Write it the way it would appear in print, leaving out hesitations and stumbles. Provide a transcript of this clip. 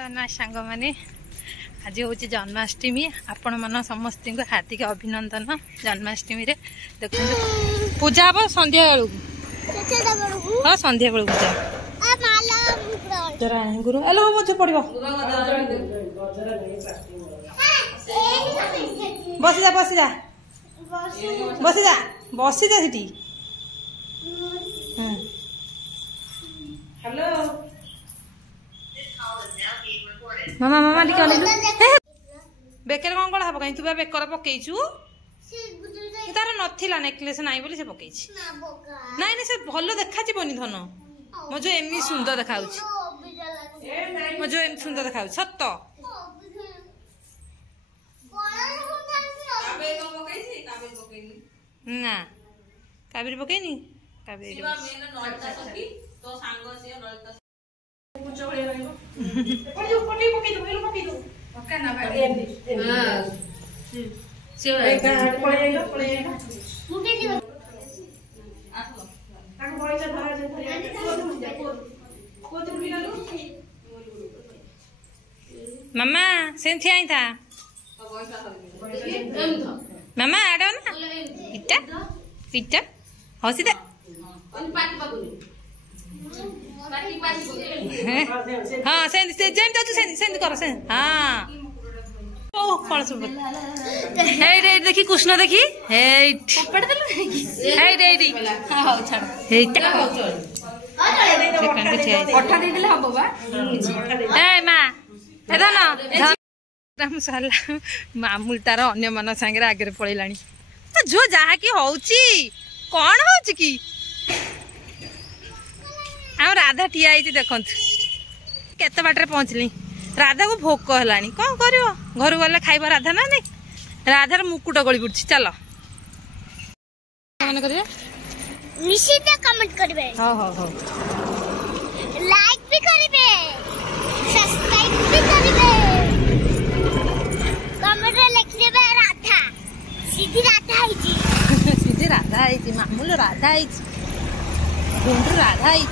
ना सांग माने आज हूँ जन्माष्टमी आपण मन समस्त को हार्दिक अभिनंदन। जन्माष्टमी रे देखो पूजा हम संध्या बेलू हाँ संध्या बेलू पूजा गुरु हेलो मुझे पड़ो बसी जा बसी जा बसी जा बसी जा सीटी हेलो मामा मामा टिके बेकर कौन कौन पकई तू बेकर पकईचु तार नथिला नेकलेस नाई बोली से पकईछि नाई नहीं से भलो देखा जीवनी धन मो जो एमनी सुंदर देखा मो जो एम सुंदर देखा सत ना काबेरी पकईनी काबेरी मामा से आई था मामा आड़ ना इटा इटा हसी दे हाँ सेंड कर हाँ ओ कौन सब हे रे देखी कृष्ण देखी हे हे रे रे हां छाड़ हे सेकंड छे पठा दे दिले हबो बा ए मां एदा ना राम साला मामूल तार अन्य मन संगे आगे पळैलाणी जो जहा की होउची कोन होउची की आ राधा ठिया देखु केते बाटर पहुँचली राधा को भोक है कौन कर घर गले खाइब राधा ना नहीं राधार मुकुट गली पड़ी चल कमेंट करेंगे लाइक भी करेंगे सब्सक्राइब भी करेंगे कमेंट में लिखिए राधा सीधी राधा है जी सीधी राधा है जी मामूल राधा है जी राधा है।